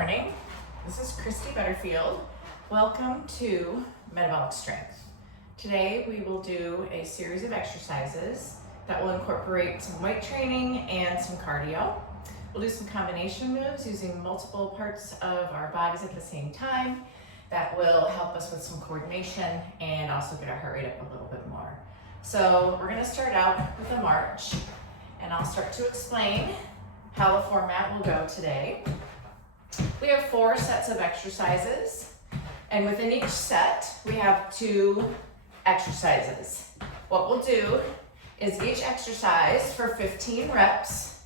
morning. This is Christy Butterfield. Welcome to Metabolic Strength. Today we will do a series of exercises that will incorporate some weight training and some cardio. We'll do some combination moves using multiple parts of our bodies at the same time. That will help us with some coordination and also get our heart rate up a little bit more. So we're going to start out with a march, and I'll start to explain how the format will go today. We have 4 sets of exercises, and within each set we have 2 exercises. What we'll do is each exercise for 15 reps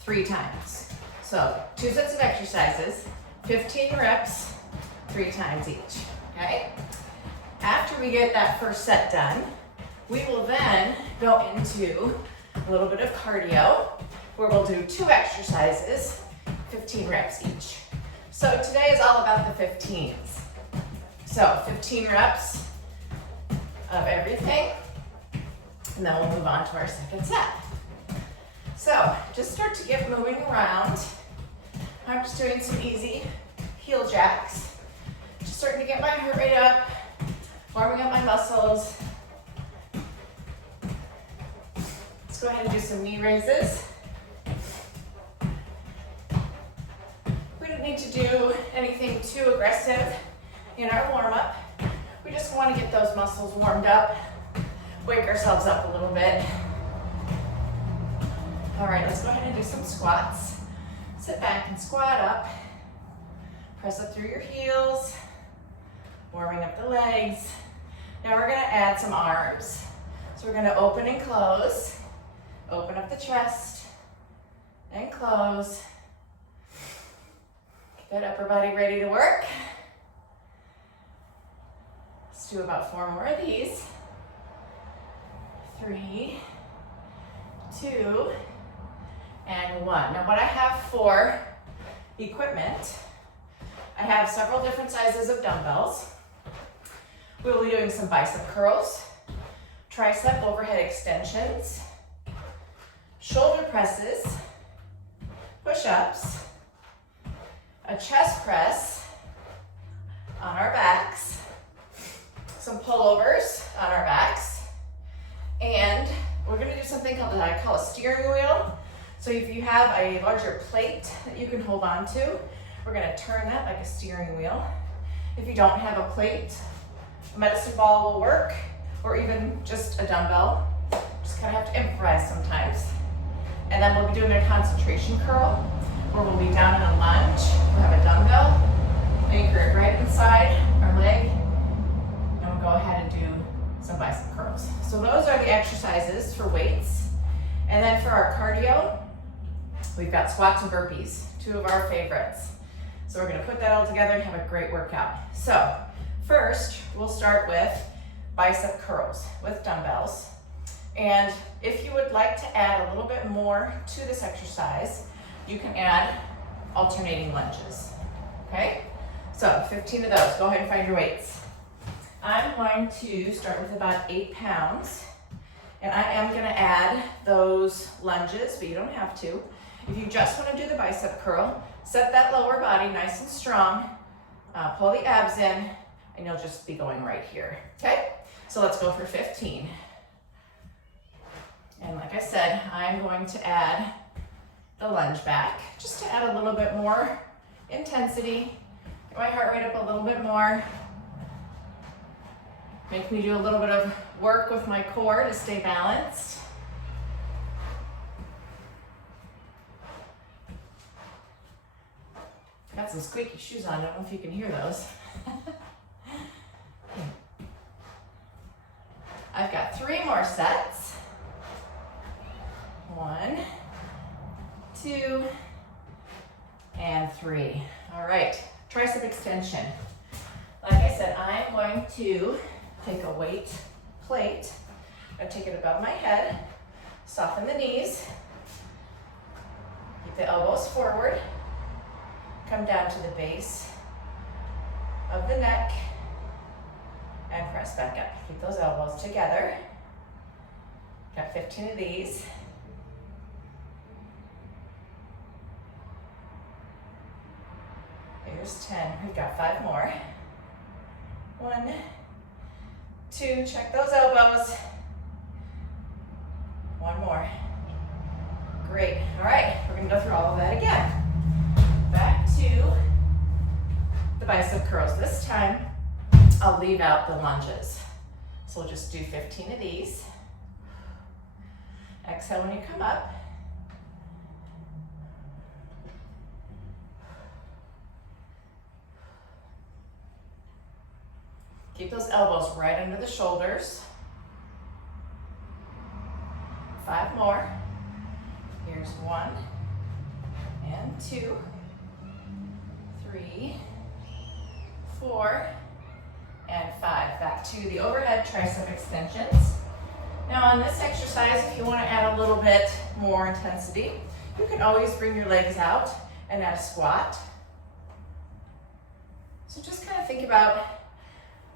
3 times. So 2 sets of exercises, 15 reps 3 times each, okay? After we get that first set done, we will then go into a little bit of cardio where we'll do 2 exercises, 15 reps each. So today is all about the 15s. So 15 reps of everything, and then we'll move on to our second set. So just start to get moving around. I'm just doing some easy heel jacks. Just starting to get my heart rate up, warming up my muscles. Let's go ahead and do some knee raises. We don't need to do anything too aggressive in our warm-up. We just want to get those muscles warmed up, wake ourselves up a little bit. All right, let's go ahead and do some squats. Sit back and squat up. Press up through your heels, warming up the legs. Now we're going to add some arms. So we're going to open and close. Open up the chest and close. Get that upper body ready to work. Let's do about 4 more of these. 3, 2, and 1. Now what I have for equipment, I have several different sizes of dumbbells. We'll be doing some bicep curls, tricep overhead extensions, shoulder presses, push-ups, a chest press on our backs, some pullovers on our backs, and we're going to do something called I call a steering wheel. So if you have a larger plate that you can hold on to, we're going to turn that like a steering wheel. If you don't have a plate, a medicine ball will work, or even just a dumbbell. Just kind of have to improvise sometimes. And then we'll be doing a concentration curl, where we'll be down in a lunge. We'll have a dumbbell, anchor it right inside our leg, and we'll go ahead and do some bicep curls. So those are the exercises for weights. And then for our cardio, we've got squats and burpees, 2 of our favorites. So we're gonna put that all together and have a great workout. So first, we'll start with bicep curls with dumbbells. And if you would like to add a little bit more to this exercise, you can add alternating lunges, okay? So 15 of those, go ahead and find your weights. I'm going to start with about 8 pounds, and I am gonna add those lunges, but you don't have to. If you just wanna do the bicep curl, set that lower body nice and strong, pull the abs in, and you'll just be going right here, okay? So let's go for 15. And like I said, I'm going to add the lunge back, just to add a little bit more intensity, get my heart rate up a little bit more, make me do a little bit of work with my core to stay balanced. Got some squeaky shoes on, I don't know if you can hear those. I've got 3 more sets. 1, 2, and 3. All right, tricep extension. Like I said, I'm going to take a weight plate. I'm going to take it above my head, soften the knees, keep the elbows forward, come down to the base of the neck, and press back up. Keep those elbows together. Got 15 of these. Here's 10. We've got 5 more. 1, 2, check those elbows. 1 more. Great. All right, we're gonna go through all of that again. Back to the bicep curls. This time, I'll leave out the lunges. So we'll just do 15 of these. Exhale when you come up. Keep those elbows right under the shoulders. 5 more. Here's 1 and 2, 3, 4, and 5. Back to the overhead tricep extensions. Now on this exercise, if you want to add a little bit more intensity, you can always bring your legs out and add a squat. So just kind of think about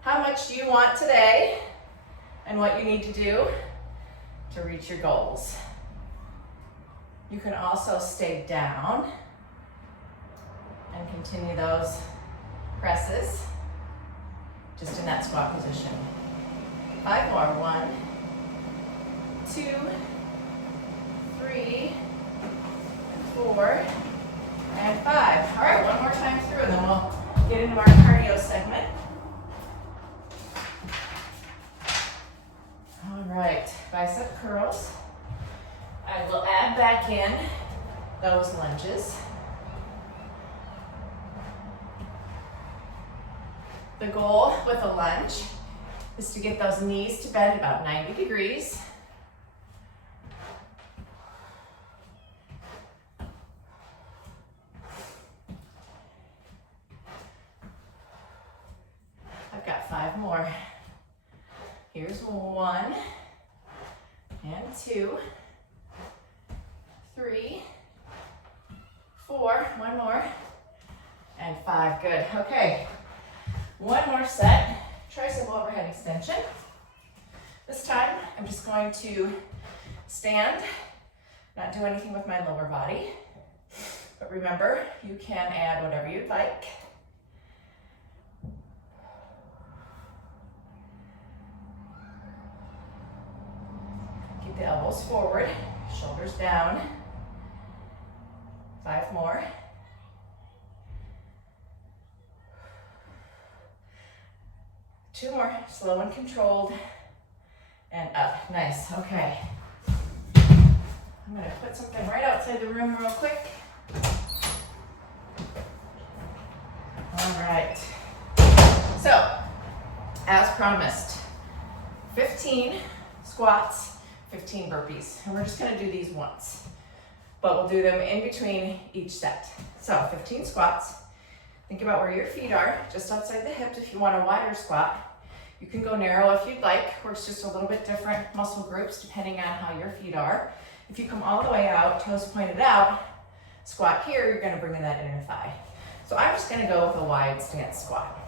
how much you want today and what you need to do to reach your goals. You can also stay down and continue those presses just in that squat position. 5 more. 1, 2, 3, 4, and 5. All right, one more time through, and then we'll get into our cardio segment. All right, bicep curls. I will add back in those lunges. The goal with a lunge is to get those knees to bend about 90 degrees. I've got 5 more. Here's 1 and 2, 3, 4, 1 more, and 5. Good. Okay. 1 more set. Tricep overhead extension. This time, I'm just going to stand, not do anything with my lower body. But remember, you can add whatever you'd like. Keep the elbows forward, shoulders down. 5 more. Two more, slow and controlled, and up. Nice, okay. I'm gonna put something right outside the room real quick. All right. So, as promised, 15 squats, 15 burpees. And we're just gonna do these once, but we'll do them in between each set. So 15 squats. Think about where your feet are, just outside the hips. If you want a wider squat, you can go narrow if you'd like, works just a little bit different muscle groups depending on how your feet are. If you come all the way out, toes pointed out, squat here, you're gonna bring in that inner thigh. So I'm just gonna go with a wide stance squat.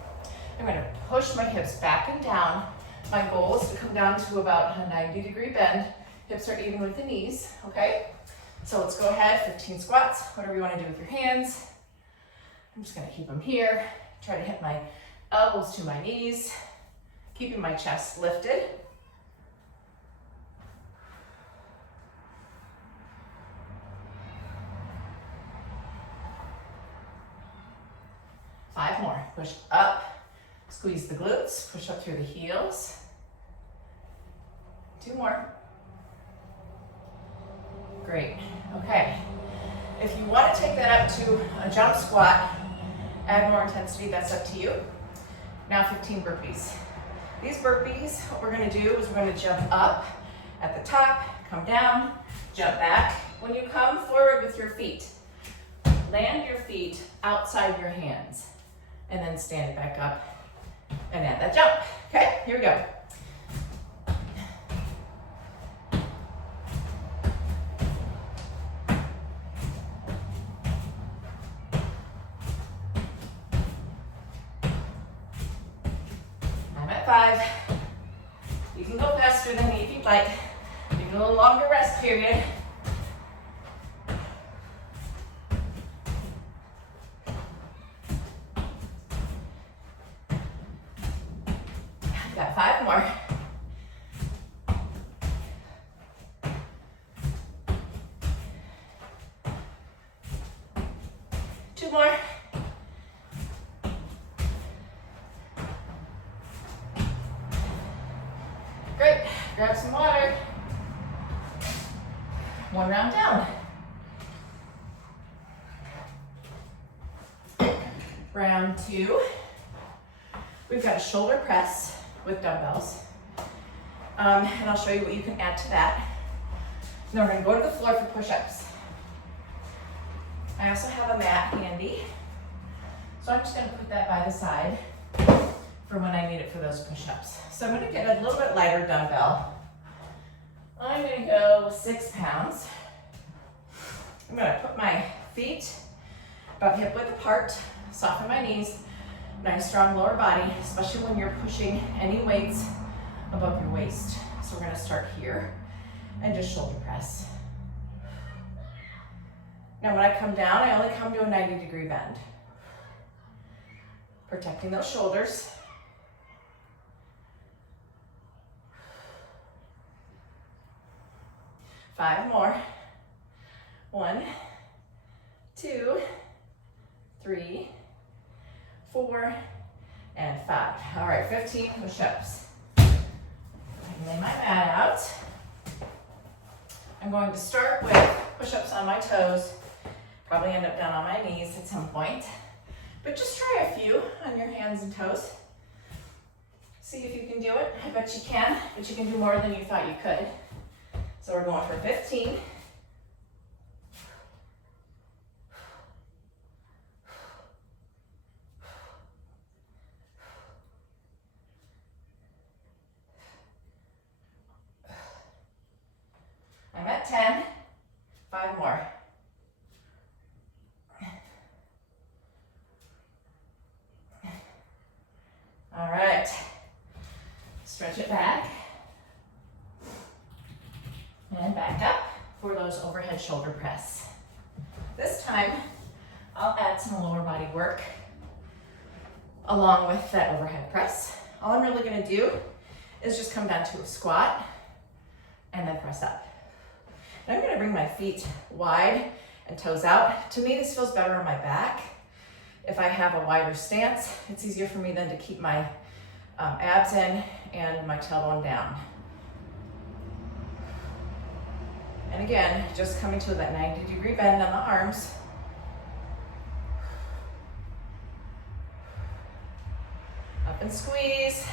I'm gonna push my hips back and down. My goal is to come down to about a 90-degree bend. Hips are even with the knees, okay? So let's go ahead, 15 squats, whatever you wanna do with your hands. I'm just gonna keep them here. Try to hit my elbows to my knees, keeping my chest lifted. Five more. Push up, squeeze the glutes, push up through the heels. 2 more. Great. Okay. If you want to take that up to a jump squat, add more intensity, that's up to you. Now 15 burpees. These burpees, what we're going to do is we're going to jump up at the top, come down, jump back. When you come forward with your feet, land your feet outside your hands, and then stand back up and add that jump. Okay, here we go. I'm at 5. You can go faster than me if you'd like. Give it a little longer rest period. 2 more. Great, grab some water. 1 round down. Round 2. We've got a shoulder press with dumbbells. And I'll show you what you can add to that. Then we're gonna go to the floor for push-ups. I also have a mat handy. So I'm just gonna put that by the side for when I need it for those push-ups. So I'm gonna get a little bit lighter dumbbell. I'm gonna go with 6 pounds. I'm gonna put my feet about hip width apart, soften my knees, nice strong lower body, especially when you're pushing any weights above your waist. So we're gonna start here and just shoulder press. Now when I come down, I only come to a 90-degree bend. Protecting those shoulders. Five more. 1, 2, 3, 4, and 5. All right, 15 push-ups. Lay my mat out. I'm going to start with push-ups on my toes. Probably end up down on my knees at some point. But just try a few on your hands and toes. See if you can do it. I bet you can, but you can do more than you thought you could. So we're going for 15. I'm at 10. 5 more. All right. Stretch it back. And back up for those overhead shoulder press. This time, I'll add some lower body work along with that overhead press. All I'm really gonna do is just come down to a squat and then press up. And I'm gonna bring my feet wide and toes out. To me, this feels better on my back. If I have a wider stance, it's easier for me then to keep my abs in and my tailbone down. And again, just coming to that 90-degree bend on the arms. Up and squeeze.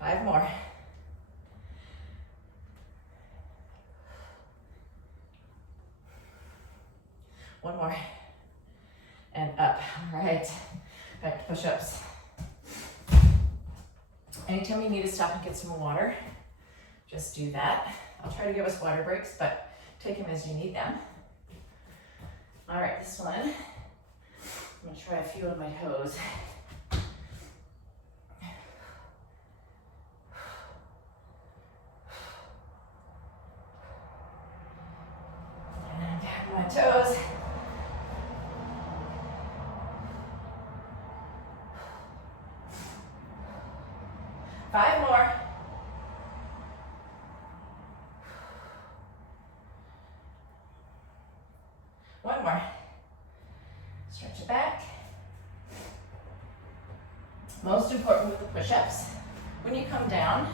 Five more. One more. And up. All right. Back to push-ups. Anytime you need to stop and get some water, just do that. I'll try to give us water breaks, but take them as you need them. All right, this one, I'm gonna try a few of my toes. And down my toes. Five more. One more. Stretch it back. Most important with the push-ups, when you come down,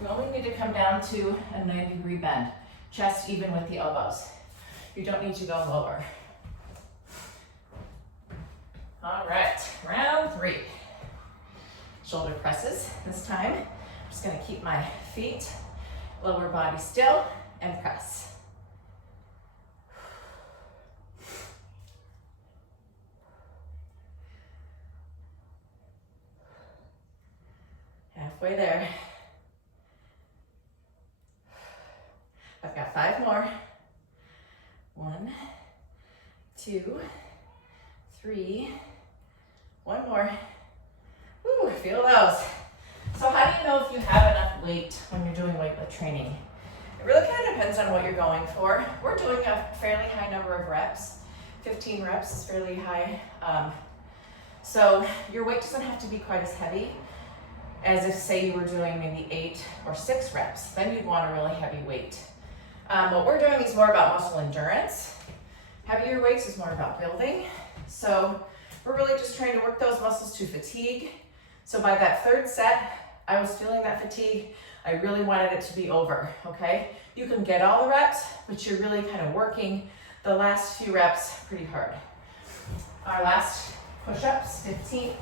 you only need to come down to a 90-degree bend, chest even with the elbows. You don't need to go lower. All right, round 3. Shoulder presses. This time, I'm just gonna keep my feet, lower body still, and press. Halfway there. I've got 5 more. 1, 2, 3, 1 more. Ooh, feel those. So how do you know if you have enough weight when you're doing weight lift training? It really kind of depends on what you're going for. We're doing a fairly high number of reps. 15 reps is fairly high. So your weight doesn't have to be quite as heavy as if, say, you were doing maybe 8 or 6 reps. Then you'd want a really heavy weight. What we're doing is more about muscle endurance. Heavier weights is more about building. So we're really just trying to work those muscles to fatigue. So by that third set, I was feeling that fatigue. I really wanted it to be over, okay? You can get all the reps, but you're really kind of working the last few reps pretty hard. Our last push-ups, 15.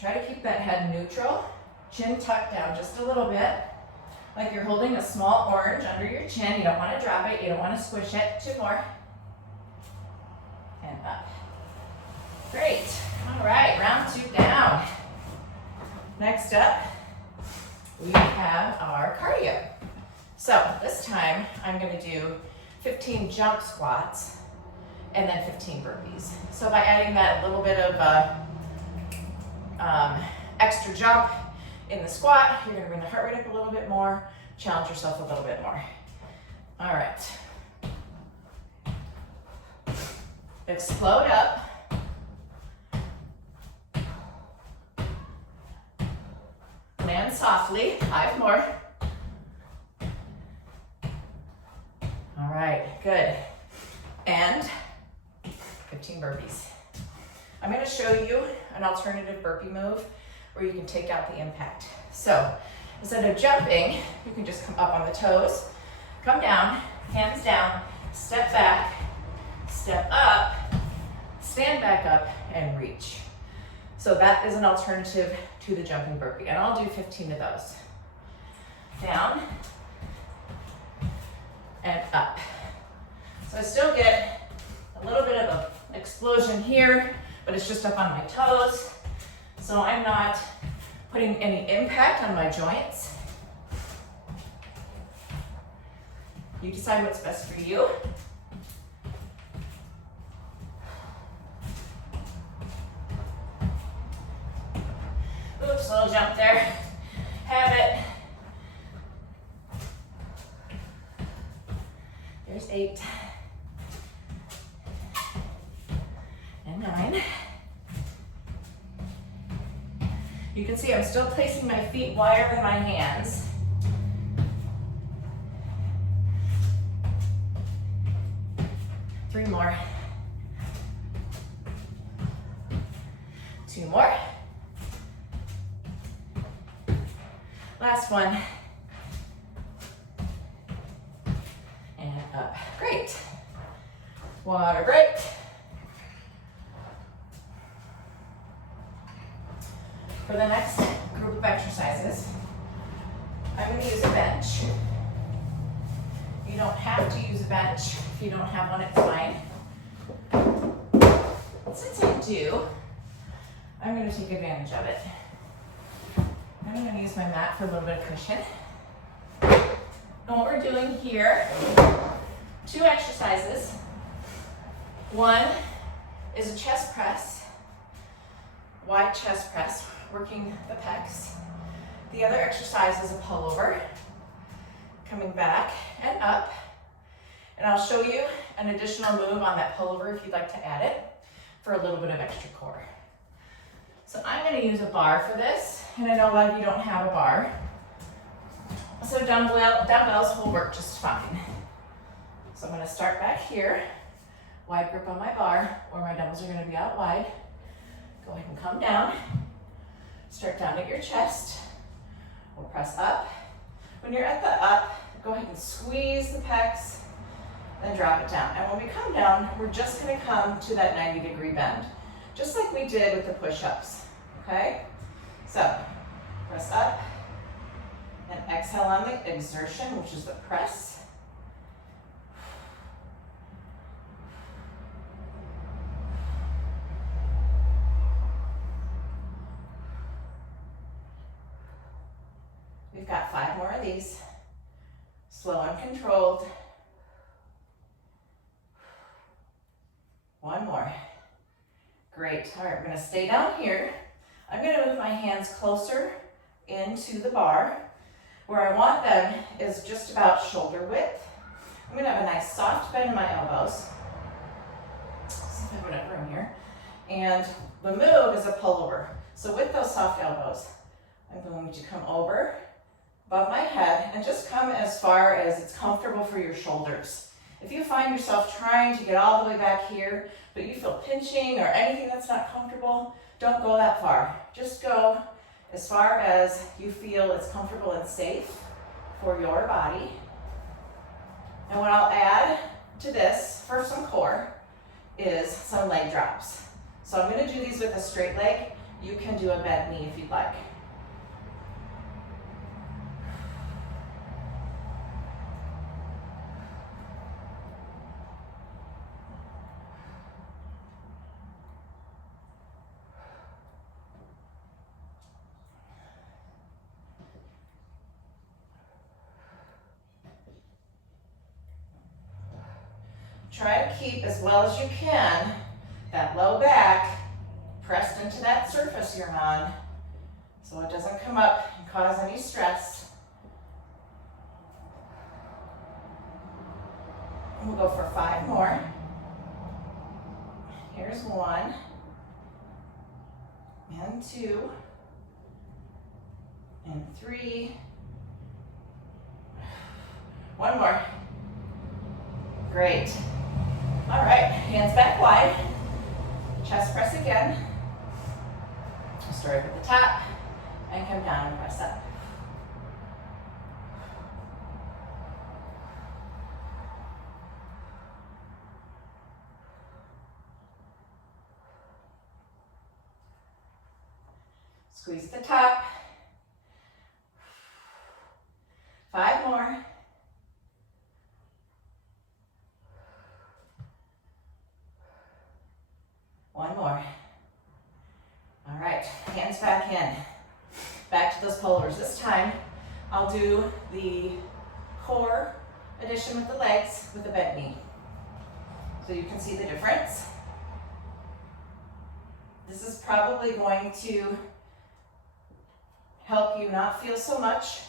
Try to keep that head neutral, chin tucked down just a little bit, like you're holding a small orange under your chin. You don't want to drop it, you don't want to squish it. 2 more. And up. Great. All right, round 2 down. Next up, we have our cardio. So this time I'm going to do 15 jump squats and then 15 burpees. So by adding that little bit of extra jump in the squat, you're going to bring the heart rate up a little bit more, challenge yourself a little bit more. All right. Explode up. Land softly. 5 more. All right, good. And 15 burpees. I'm going to show you an alternative burpee move where you can take out the impact. So instead of jumping, you can just come up on the toes, come down, hands down, step back, step up, stand back up, and reach. So that is an alternative to the jumping burpee, and I'll do 15 of those. Down and up. So I still get a little bit of an explosion here, but it's just up on my toes. So I'm not putting any impact on my joints. You decide what's best for you. Oops, little jump there. Have it. There's 8. And 9. You can see I'm still placing my feet wider than my hands. Three more. 2 more. Last one. And up. Great. Water break. For the next group of exercises, I'm going to use a bench. You don't have to use a bench. If you don't have one, it's fine. Since I do, I'm going to take advantage of it. I'm going to use my mat for a little bit of cushion. And what we're doing here, 2 exercises. One is a chest press, wide chest press, working the pecs. The other exercise is a pullover, coming back and up. And I'll show you an additional move on that pullover if you'd like to add it for a little bit of extra core. So I'm going to use a bar for this, and I know a lot of you don't have a bar. So dumbbells will work just fine. So I'm going to start back here, wide grip on my bar, or my dumbbells are going to be out wide. Go ahead and come down. Start down at your chest. We'll press up. When you're at the up, go ahead and squeeze the pecs, then drop it down. And when we come down, we're just going to come to that 90-degree bend, just like we did with the push-ups, okay? So, press up, and exhale on the exertion, which is the press. We've got 5 more of these, slow and controlled. 1 more. Great. All right, we're going to stay down here. I'm going to move my hands closer into the bar. Where I want them is just about shoulder width. I'm going to have a nice soft bend in my elbows. See if I have enough room here. And the move is a pullover. So with those soft elbows, I'm going to come over above my head and just come as far as it's comfortable for your shoulders. If you find yourself trying to get all the way back here, but you feel pinching or anything that's not comfortable, don't go that far. Just go as far as you feel it's comfortable and safe for your body. And what I'll add to this for some core is some leg drops. So I'm going to do these with a straight leg. You can do a bent knee if you'd like. Try to keep, as well as you can, that low back pressed into that surface you're on so it doesn't come up and cause any stress. We'll go for 5 more. Here's 1 and 2 and 3. 1 more. Great. All right, hands back wide. Chest press again. Start at the top and come down and press up. Squeeze at the top. 5 more. 1 more. All right, hands back in. Back to those pullovers. This time, I'll do the core addition with the legs with the bent knee. So you can see the difference. This is probably going to help you not feel so much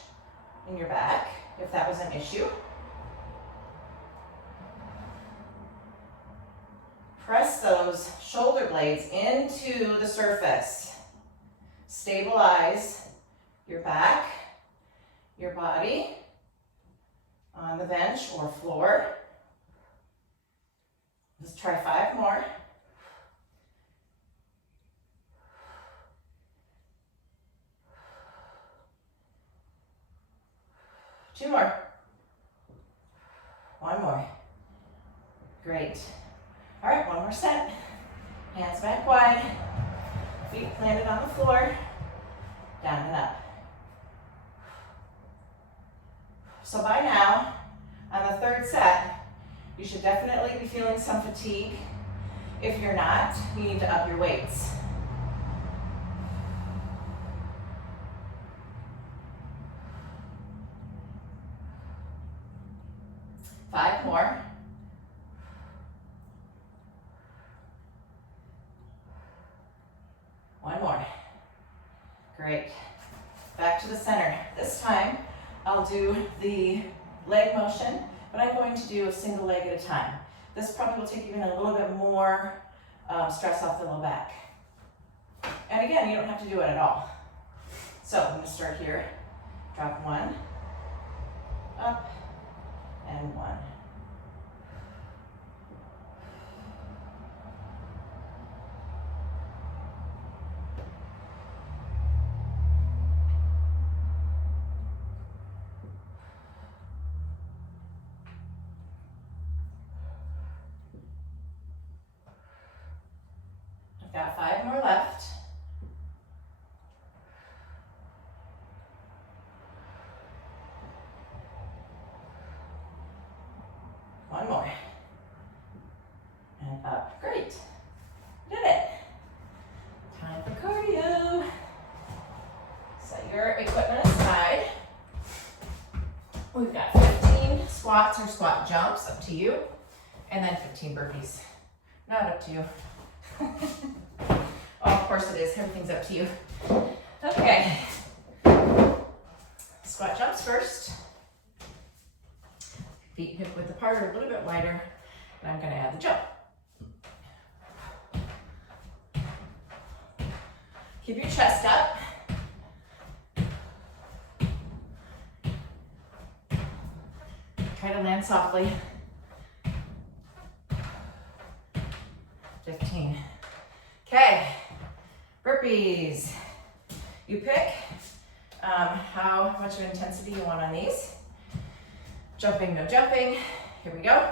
in your back, if that was an issue. Press those shoulder blades into the surface. Stabilize your back, your body on the bench or floor. Let's try 5 more. Two more. 1 more. Great. All right, 1 more set. Hands back wide. Feet planted on the floor. Down and up. So by now, on the 3rd set, you should definitely be feeling some fatigue. If you're not, you need to up your weights. Five more. One more. Great. Back to the center. This time, I'll do the leg motion, but I'm going to do a single leg at a time. This probably will take even a little bit more stress off the low back. And again, you don't have to do it at all. So I'm going to start here. Drop 1, up, and 1. I've got 5 more left. One more. And up. Great. Did it. Time for cardio. Set your equipment aside. We've got 15 squats or squat jumps, up to you, and then 15 burpees. Not up to you. Oh, of course it is. Everything's up to you. Okay. Squat jumps first. Feet hip width apart or a little bit wider, and I'm going to add the jump. Keep your chest up. Try to land softly. 15. Okay, burpees. You pick how much of intensity you want on these. Jumping, no jumping. Here we go.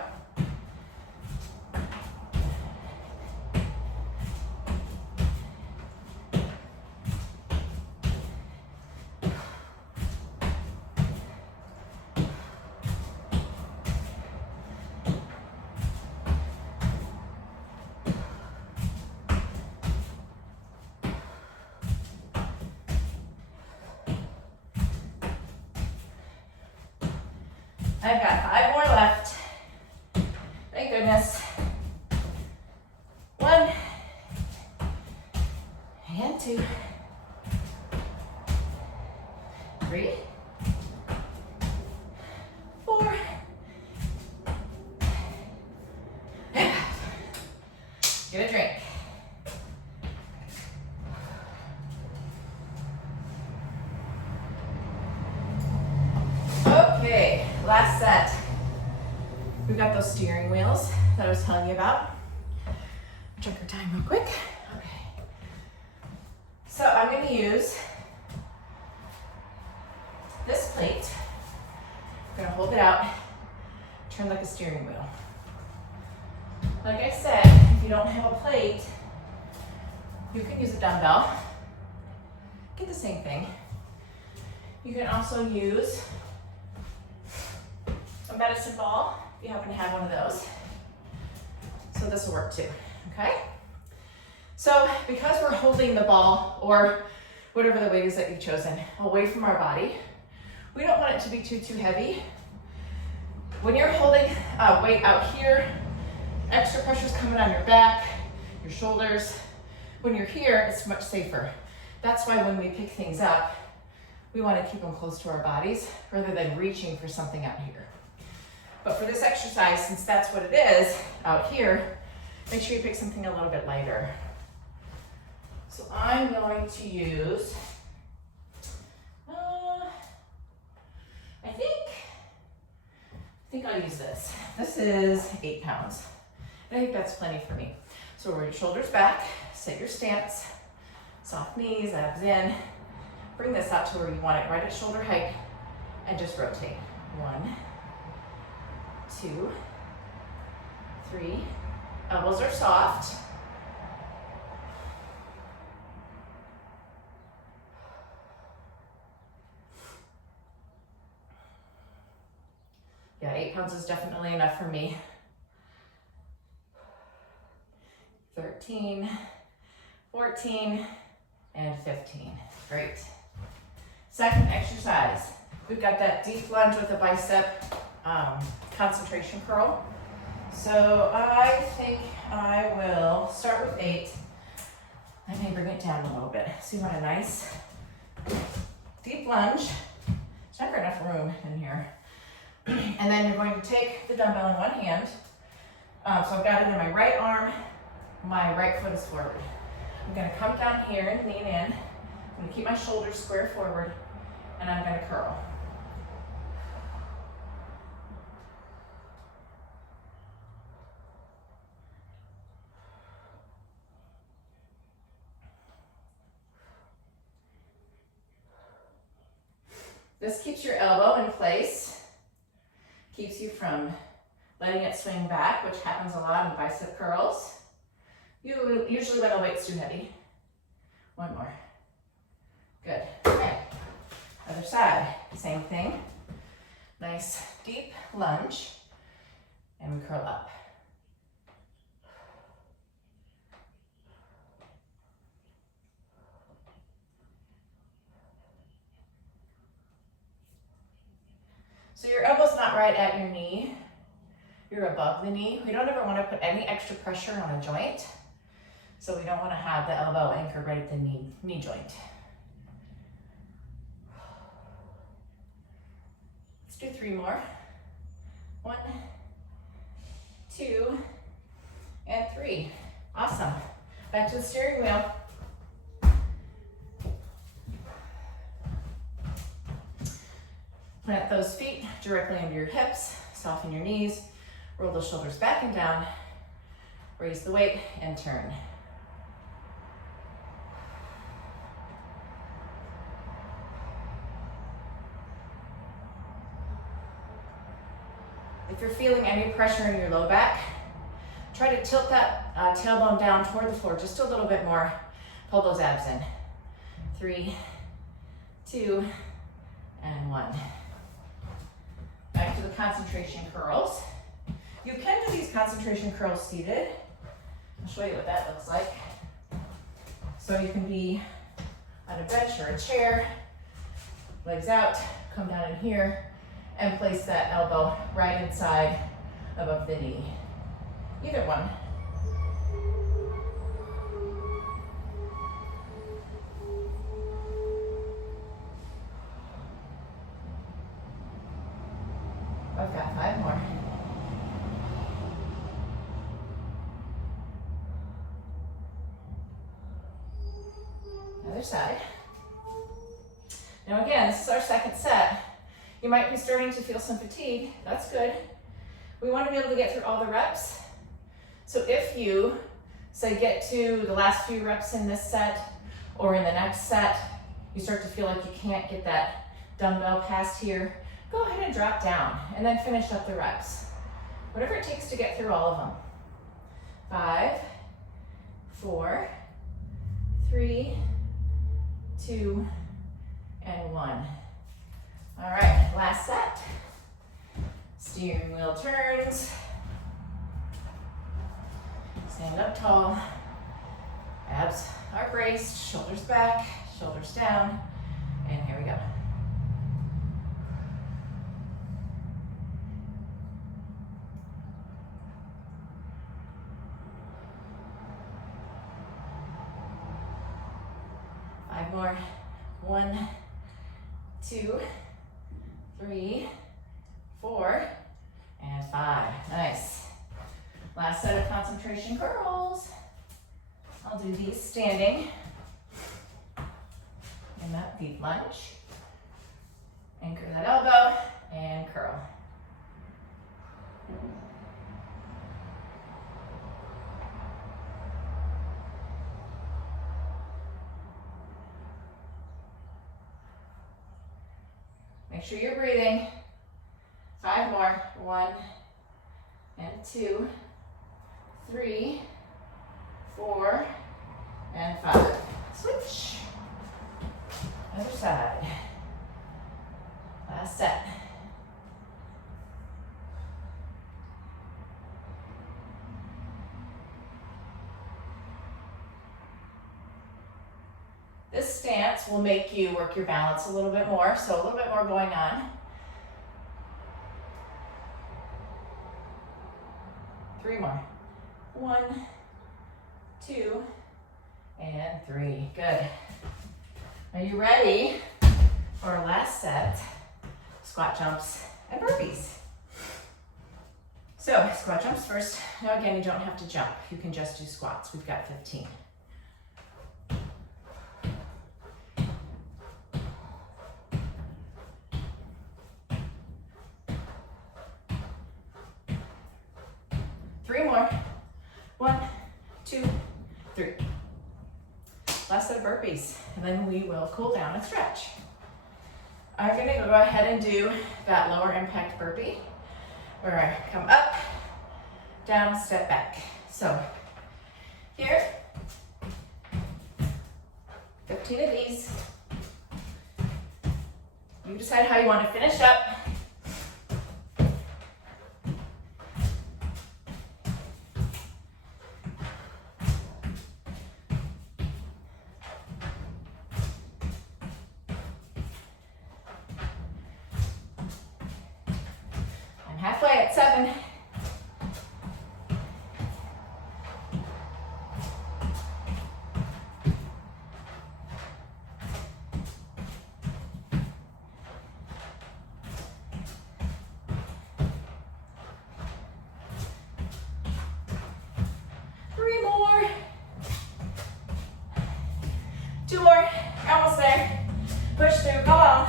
I've got 5 more left. Thank goodness. 1 and 2, 3, 4, and 5. Get a drink. Okay, last set. We've got those steering wheels that I was telling you about. Check our time real quick. Okay. So I'm going to use this plate. I'm going to hold it out, turn like a steering wheel. Like I said, if you don't have a plate, you can use a dumbbell. Get the same thing. You can also use a medicine ball if you happen to have one of those. So this will work too, okay? So because we're holding the ball or whatever the weight is that you've chosen away from our body, we don't want it to be too heavy. When you're holding weight out here, extra pressure's coming on your back, your shoulders. When you're here, it's much safer. That's why when we pick things up, we want to keep them close to our bodies rather than reaching for something out here. But for this exercise, since that's what it is out here, make sure you pick something a little bit lighter. So I'm going to use, I think I'll use this. This is 8 pounds. I think that's plenty for me. So roll your shoulders back, set your stance, soft knees, abs in. Bring this out to where you want it, right at shoulder height, and just rotate. 1, 2, 3. Elbows are soft. Yeah, 8 pounds is definitely enough for me. 13, 14, and 15. Great. Second exercise. We've got that deep lunge with a bicep concentration curl. So I think I will start with 8. I may bring it down a little bit. So you want a nice deep lunge. There's never enough room in here. And then you're going to take the dumbbell in one hand. So I've got it in my right arm. My right foot is forward. I'm going to come down here and lean in. I'm going to keep my shoulders square forward, and I'm going to curl. This keeps your elbow in place, keeps you from letting it swing back, which happens a lot in bicep curls. Usually when the weight's too heavy. 1 more. Good. Okay. Other side. Same thing. Nice deep lunge. And we curl up. So your elbow's not right at your knee. You're above the knee. We don't ever want to put any extra pressure on a joint. So we don't want to have the elbow anchored right at the knee joint. Let's do 3 more. 1, 2, and 3. Awesome. Back to the steering wheel. Plant those feet directly under your hips, soften your knees, roll the shoulders back and down, raise the weight, and turn. If you're feeling any pressure in your low back, try to tilt that tailbone down toward the floor just a little bit more. Pull those abs in. 3, 2, and 1. Back to the concentration curls. You can do these concentration curls seated. I'll show you what that looks like. So you can be on a bench or a chair, legs out, come down in here, and place that elbow right inside above the knee. Either one. I've got 5 more. Other side. Now again, this is our second set. You might be starting to feel some fatigue. That's good. We want to be able to get through all the reps. So if you, say, get to the last few reps in this set or in the next set, you start to feel like you can't get that dumbbell past here, go ahead and drop down and then finish up the reps. Whatever it takes to get through all of them. 5, 4, 3, 2, and 1. All right, last set. Steering wheel turns. Stand up tall. Abs are braced, shoulders back, shoulders down, and here we go. More. 1, 2, 3, 4, and 5. Nice. Last set of concentration curls. I'll do these standing in that deep lunge. Anchor that elbow and curl. Make sure you're breathing. 5 more. 1 and 2, 3, 4, and 5. Switch. Other side. Last set. This stance will make you work your balance a little bit more, so a little bit more going on. 3 more. 1, 2, and 3. Good. Are you ready for our last set? Squat jumps and burpees. So, squat jumps first. Now again, you don't have to jump. You can just do squats. We've got 15. More. 1, 2, 3. Last set of burpees, and then we will cool down and stretch. I'm going to go ahead and do that lower impact burpee, where I come up, down, step back. So here, 15 of these. You decide how you want to finish up. Halfway at 7. Three more. 2 more. Almost there. Push through. Come on.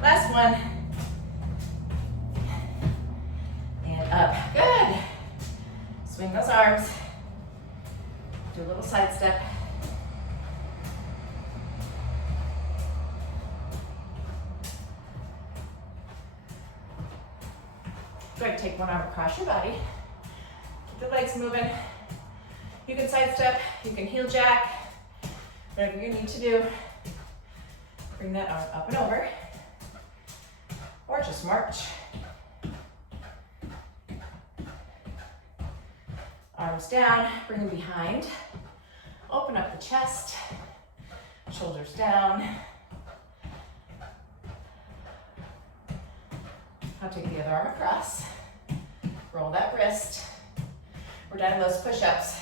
Last one. Swing those arms. Do a little side step. Go ahead and take one arm across your body. Keep the legs moving. You can side step, you can heel jack, whatever you need to do. Bring that arm up and over, or just march. Arms down, bring them behind. Open up the chest, shoulders down. I'll take the other arm across. Roll that wrist. We're done in those push-ups.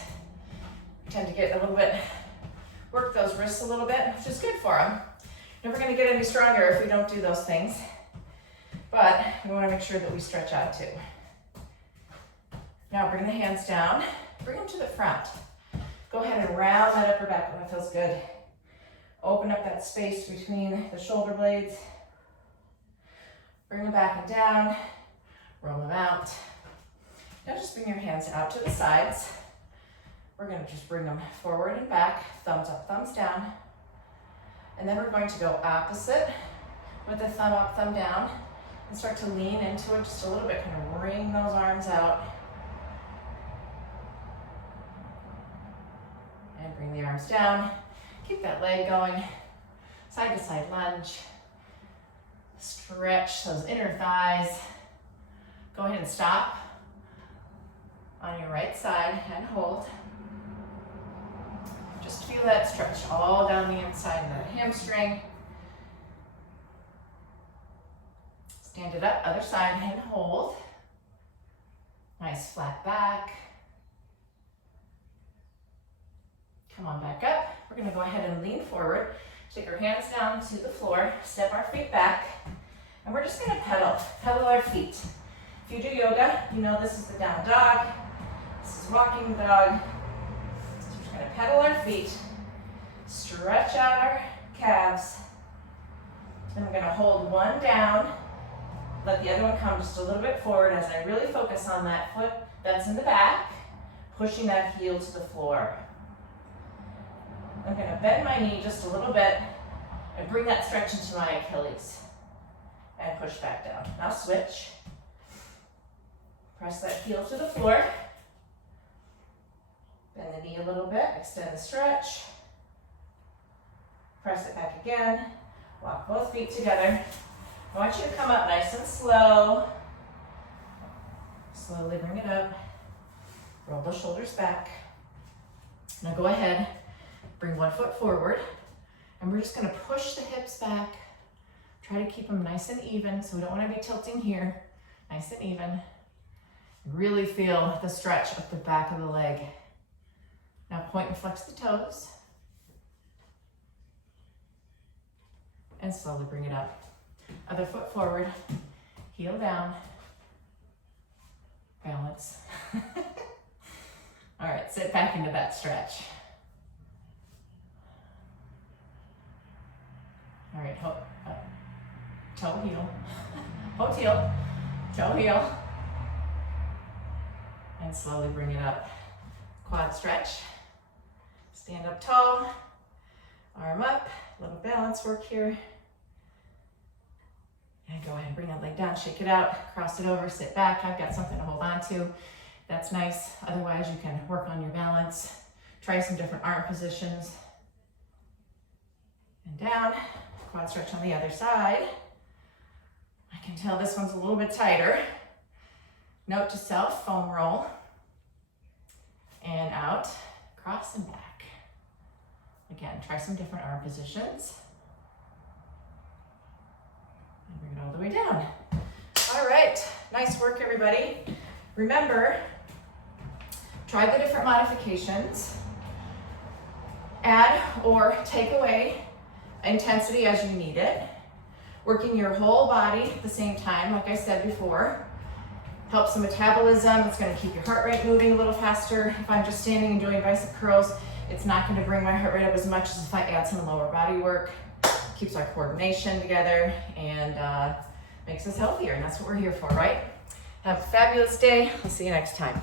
Tend to get a little bit, work those wrists a little bit, which is good for them. Never gonna get any stronger if we don't do those things. But we wanna make sure that we stretch out too. Now bring the hands down, bring them to the front. Go ahead and round that upper back, oh, that feels good. Open up that space between the shoulder blades. Bring them back and down, roll them out. Now just bring your hands out to the sides. We're gonna just bring them forward and back, thumbs up, thumbs down. And then we're going to go opposite with the thumb up, thumb down, and start to lean into it just a little bit, kind of wring those arms out. And bring the arms down. Keep that leg going. Side to side lunge. Stretch those inner thighs. Go ahead and stop on your right side and hold. Just feel that stretch all down the inside of the hamstring. Stand it up, other side and hold. Nice flat back. Come on back up. We're gonna go ahead and lean forward. Take our hands down to the floor, step our feet back, and we're just gonna pedal our feet. If you do yoga, you know this is the down dog. This is walking dog. So we're just gonna pedal our feet, stretch out our calves, then we're gonna hold one down, let the other one come just a little bit forward as I really focus on that foot that's in the back, pushing that heel to the floor. I'm gonna bend my knee just a little bit and bring that stretch into my Achilles and push back down. Now switch. Press that heel to the floor. Bend the knee a little bit, extend the stretch. Press it back again. Walk both feet together. I want you to come up nice and slow. Slowly bring it up. Roll the shoulders back. Now go ahead, bring one foot forward, and we're just gonna push the hips back. Try to keep them nice and even, so we don't wanna be tilting here. Nice and even. Really feel the stretch up the back of the leg. Now point and flex the toes. And slowly bring it up. Other foot forward, heel down, balance. All right, sit back into that stretch. All right, toe, heel, hold heel, toe, heel, and slowly bring it up. Quad stretch, stand up tall, arm up, a little balance work here. And go ahead and bring that leg down, shake it out, cross it over, sit back. I've got something to hold on to. That's nice. Otherwise, you can work on your balance. Try some different arm positions. And down, quad stretch on the other side. I can tell this one's a little bit tighter. Note to self, foam roll. And out, cross and back. Again, try some different arm positions. And bring it all the way down. All right, nice work, everybody. Remember, try the different modifications. Add or take away intensity as you need it. Working your whole body at the same time, like I said before. Helps the metabolism. It's going to keep your heart rate moving a little faster. If I'm just standing and doing bicep curls, it's not going to bring my heart rate up as much as if I add some lower body work. Keeps our coordination together and makes us healthier, and that's what we're here for, right? Have a fabulous day. I'll see you next time.